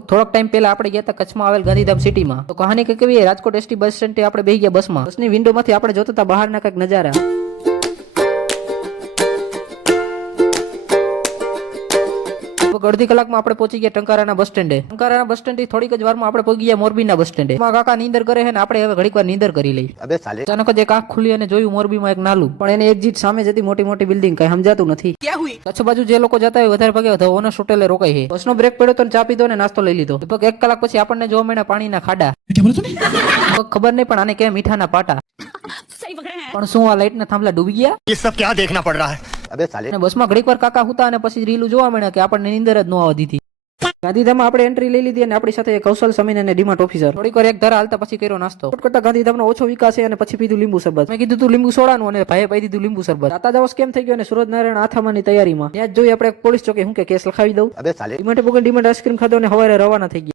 થોડોક ટાઈમ પહેલા આપણે ગયા હતા કચ્છમાં આવેલ ગાંધીધામ સિટીમાં. તો કહાની કઈ કેવી, રાજકોટ એસટી બસ સ્ટેન્ડ આપણે બેસી ગયા બસમાં. બસની વિન્ડોમાંથી આપણે જોતા હતા બહારના કઈક નજારા. અડધી કલાકમાં આપણે પહોંચી ગયા ટંકારાના બસ સ્ટેન્ડે. ટંકારાના બસ સ્ટેન્ડ થી થોડીક જ વારમાં આપણે પહોંચી ગયા મોરબીના બસ સ્ટેન્ડે. કાકા નીંદર કરે છે ને આપણે હવે ઘડીક વાર નીંદર કરી લઈ. અચાનક જ એક આંખ ખુલી અને જોયું મોરબીમાં એક નાલું, પણ એને એક્ઝિટ સામે જતી મોટી મોટી બિલ્ડિંગ કઈ સમજાતું નથી. કચ્છ બાજુ જે લોકો જતા હોય વધારે ભાગે તો ઓનર્સ હોટેલે રોકાય છે. બસનો બ્રેક પડ્યો તો ચા પીધો ને નાસ્તો લઈ લીધો. લગભગ 1 કલાક પછી આપણને જોવા મળ્યા પાણીના ખાડા. ખબર નહીં પણ આને કે મીઠાના પાટા. પણ શું આ લાઈટના થાંભલા ડૂબી ગયા? ये सब क्या देखना पड़ रहा है? अबे साले. બસમાં ઘડીક વાર કાકા હતા અને પછી રીલું જોવા મળ્યા કે આપણને નીંદર જ ન આવવા દીધી. ગાંધીધામમાં આપણે એન્ટ્રી લઈ લીધી અને આપણી સાથે કૌશલ સમીન અને ડીમાર્ટ ઓફિસર. થોડીક વાર એક ધારા હાલતા પછી કર્યો નાસ્તો. કરતા ગાંધીધામનો ઓછો વિકાસ છે અને પછી પીધું લીંબુ શરબત. મેં કીધું તું લીંબુ સોડાનું અને ભાઈએ પાઈ દીધું લીંબુ શરબત. આતા જવો કેમ થઈ ગયો અને સુરજ નારાયણ આથામાની તૈયારીમાં. ત્યાં જ જોઈ આપણે પોલીસ ચોકે હું કે કેસ લખાવી દઉં. ડીમાર્ટે ડીમાર્ટ આઈસ્ક્રીમ ખાધો અને સવારે રવાના થઈ ગયા.